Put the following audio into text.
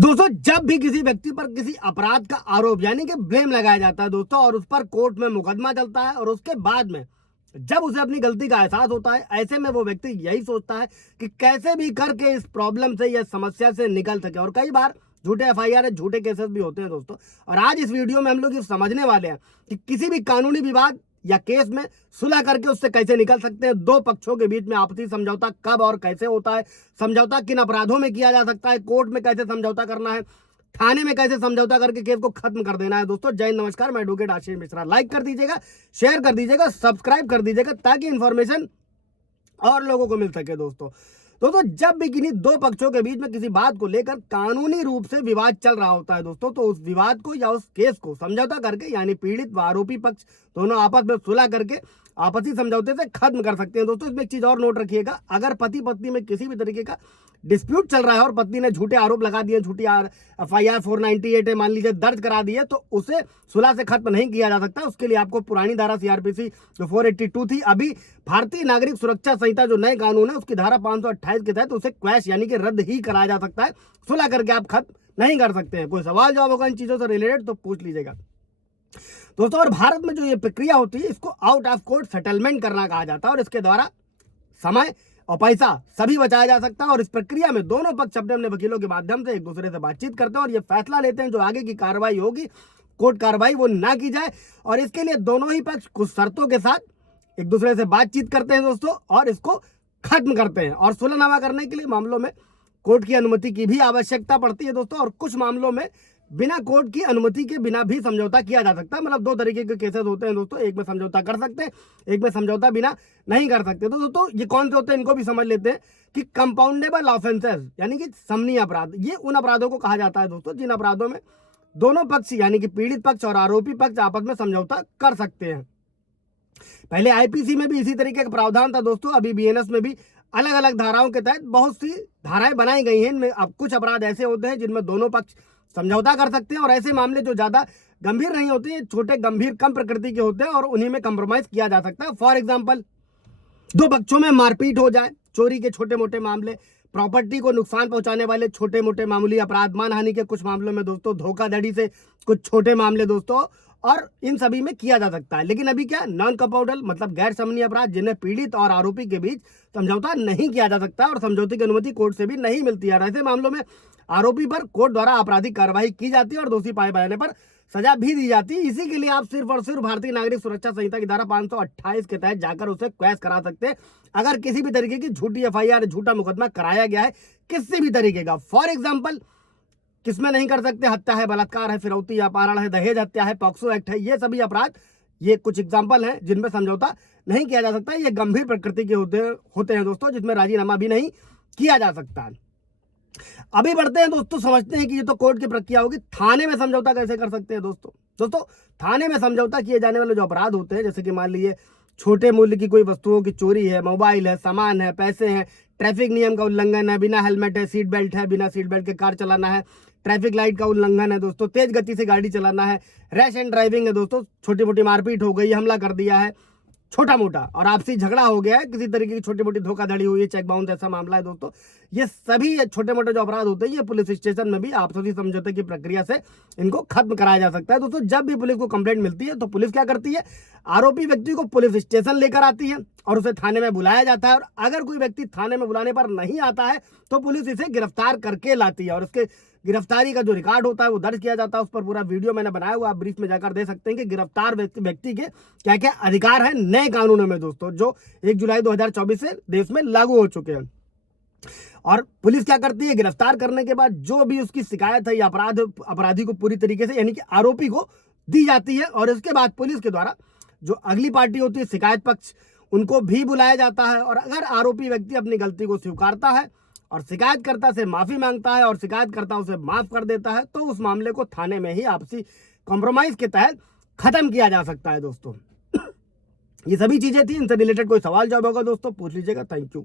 दोस्तों, जब भी किसी व्यक्ति पर किसी अपराध का आरोप यानी कि ब्लेम लगाया जाता है दोस्तों, और उस पर कोर्ट में मुकदमा चलता है, और उसके बाद में जब उसे अपनी गलती का एहसास होता है, ऐसे में वो व्यक्ति यही सोचता है कि कैसे भी करके इस प्रॉब्लम से या समस्या से निकल सके। और कई बार झूठे एफआईआर झूठे केसेस भी होते हैं दोस्तों। और आज इस वीडियो में हम लोग ये समझने वाले हैं कि किसी भी कानूनी विवाद या केस में सुलह करके उससे कैसे निकल सकते हैं। दो पक्षों के बीच में आपसी समझौता कब और कैसे होता है, समझौता किन अपराधों में किया जा सकता है, कोर्ट में कैसे समझौता करना है, थाने में कैसे समझौता करके केस को खत्म कर देना है। दोस्तों, जय नमस्कार, मैं एडवोकेट आशीष मिश्रा। लाइक कर दीजिएगा, शेयर कर दीजिएगा, सब्सक्राइब कर दीजिएगा ताकि इंफॉर्मेशन और लोगों को मिल सके। दोस्तों, जब भी किन्हीं दो पक्षों के बीच में किसी बात को लेकर कानूनी रूप से विवाद चल रहा होता है दोस्तों, तो उस विवाद को या उस केस को समझौता करके यानी पीड़ित व आरोपी पक्ष दोनों आपस में सुलह करके आपसी समझौते से खत्म कर सकते हैं। दोस्तों, इसमें एक चीज और नोट रखिएगा, अगर पति पत्नी में किसी भी तरीके का डिस्प्यूट चल रहा है और पत्नी ने झूठे आरोप लगा दिए, झूठी एफआईआर 498 है मान लीजिए दर्ज करा दी है, तो उसे सुलह से खत्म नहीं किया जा सकता। उसके लिए आपको पुरानी धारा सीआरपीसी जो 482 थी, अभी भारतीय नागरिक सुरक्षा संहिता जो नए कानून है उसकी धारा 528 के तहत उसे क्वैश यानी कि रद्द ही कराया जा सकता है। सुलह करके आप खत्म नहीं कर सकते हैं। कोई सवाल जवाब होगा इन चीजों से रिलेटेड तो पूछ लीजिएगा दोस्तों। और भारत में जो ये प्रक्रिया होती है इसको आउट ऑफ कोर्ट सेटलमेंट करना कहा जाता है, और इसके द्वारा समय और पैसा सभी बचाया जा सकता है। और इस प्रक्रिया में दोनों पक्ष अपने अपने वकीलों के माध्यम से एक दूसरे से बातचीत करते हैं और ये फैसला लेते हैं जो आगे की कार्रवाई होगी, कोर्ट कार्रवाई, वो ना की जाए। और इसके लिए दोनों ही पक्ष कुछ शर्तों के साथ एक दूसरे से बातचीत करते हैं दोस्तों, और इसको खत्म करते हैं। और सुलहनामा करने के लिए मामलों में कोर्ट की अनुमति की भी आवश्यकता पड़ती है दोस्तों, और कुछ मामलों में बिना कोर्ट की अनुमति के बिना भी समझौता किया जा सकता है। मतलब दो तरीके के केसेस होते हैं दोस्तों, एक में समझौता कर सकते हैं, एक में समझौता बिना नहीं कर सकते। तो दोस्तों, ये कौन से होते हैं इनको भी समझ लेते हैं कि कंपाउंडेबल ऑफेंसेस यानी कि समनीय अपराध, ये उन अपराधों को कहा जाता है दोस्तों जिन अपराधों में दोनों पक्ष यानी कि पीड़ित पक्ष और आरोपी पक्ष आपस में समझौता कर सकते हैं। पहले आईपीसी में भी इसी तरीके का प्रावधान था दोस्तों, अभी बीएनएस में भी अलग अलग धाराओं के तहत बहुत सी धाराएं बनाई गई हैं। इनमें अब कुछ अपराध ऐसे होते हैं जिनमें दोनों पक्ष समझौता कर सकते हैं, और ऐसे मामले जो ज्यादा गंभीर नहीं होते हैं, छोटे गंभीर कम प्रकृति के होते हैं और उन्हीं में कंप्रोमाइज किया जा सकता है। फॉर एग्जाम्पल, दो पक्षों में मारपीट हो जाए, चोरी के छोटे मोटे मामले, प्रॉपर्टी को नुकसान पहुंचाने वाले छोटे मोटे मामूली अपराध, मानहानि के कुछ मामलों में दोस्तों, धोखाधड़ी से कुछ छोटे मामले दोस्तों, और इन सभी में किया जा सकता है। लेकिन अभी क्या, नॉन कंपाउंडेबल मतलब गैर समनीय अपराध जिन्हें पीड़ित और आरोपी के बीच समझौता नहीं किया जा सकता और समझौते की अनुमति कोर्ट से भी नहीं मिलती है। ऐसे मामलों में आरोपी पर कोर्ट द्वारा आपराधिक कार्रवाई की जाती है और दोषी पाए जाने पर सजा भी दी जाती है। इसी के लिए आप सिर्फ और सिर्फ भारतीय नागरिक सुरक्षा संहिता की धारा 528 के तहत जाकर उसे क्वैश करा सकते हैं अगर किसी भी तरीके की झूठी एफआईआर, झूठा मुकदमा कराया गया है किसी भी तरीके का। फॉर एग्जाम्पल, किसमें नहीं कर सकते, हत्या है, बलात्कार है, फिरौती, अपहरण है, दहेज हत्या है, पॉक्सो एक्ट है, ये सभी अपराध, ये कुछ एग्जाम्पल हैं जिनमें समझौता नहीं किया जा सकता। ये गंभीर प्रकृति के होते हैं दोस्तों, जिसमें राजीनामा भी नहीं किया जा सकता। अभी बढ़ते हैं दोस्तों, समझते हैं कि ये तो कोर्ट की प्रक्रिया होगी, थाने में समझौता कैसे कर सकते हैं दोस्तों। थाने में समझौता किए जाने वाले जो अपराध होते हैं, जैसे कि मान लीजिए छोटे मूल्य की कोई वस्तुओं की चोरी है, मोबाइल है, सामान है, पैसे हैं, ट्रैफिक नियम का उल्लंघन है, बिना हेलमेट है, सीट बेल्ट है, बिना सीट बेल्ट के कार चलाना है, ट्रैफिक लाइट का उल्लंघन है दोस्तों, तेज गति से गाड़ी चलाना है, रैश एंड ड्राइविंग है दोस्तों, छोटी मोटी मारपीट हो गई, हमला कर दिया है छोटा मोटा, और आपसी झगड़ा हो गया है, किसी तरीके की छोटी मोटी धोखाधड़ी हुई है, चेक बाउंस ऐसा मामला है दोस्तों। ये सभी छोटे मोटे जो अपराध होते हैं ये पुलिस स्टेशन में भी आपसी समझौते की प्रक्रिया से इनको खत्म कराया जा सकता है दोस्तों। जब भी पुलिस को कंप्लेंट मिलती है तो पुलिस क्या करती है, आरोपी व्यक्ति को पुलिस स्टेशन लेकर आती है और उसे थाने में बुलाया जाता है। और अगर कोई व्यक्ति थाने में बुलाने पर नहीं आता है तो पुलिस इसे गिरफ्तार करके लाती है, और उसके गिरफ्तारी का जो रिकॉर्ड होता है वो दर्ज किया जाता है। उस पर पूरा वीडियो मैंने बनाया हुआ, आप ब्रीफ में जाकर दे सकते हैं कि गिरफ्तार व्यक्ति के क्या क्या अधिकार हैं नए कानूनों में दोस्तों, जो 1 जुलाई 2024 से देश में लागू हो चुके हैं। और पुलिस क्या करती है, गिरफ्तार करने के बाद जो भी उसकी शिकायत है या अपराधी को पूरी तरीके से यानी कि आरोपी को दी जाती है, और इसके बाद पुलिस के द्वारा जो अगली पार्टी होती है शिकायत पक्ष, उनको भी बुलाया जाता है। और अगर आरोपी व्यक्ति अपनी गलती को स्वीकारता है और शिकायतकर्ता से माफी मांगता है और शिकायतकर्ता उसे माफ कर देता है, तो उस मामले को थाने में ही आपसी कॉम्प्रोमाइज के तहत खत्म किया जा सकता है दोस्तों। ये सभी चीजें थी, इनसे रिलेटेड कोई सवाल जवाब होगा दोस्तों पूछ लीजिएगा। Thank you.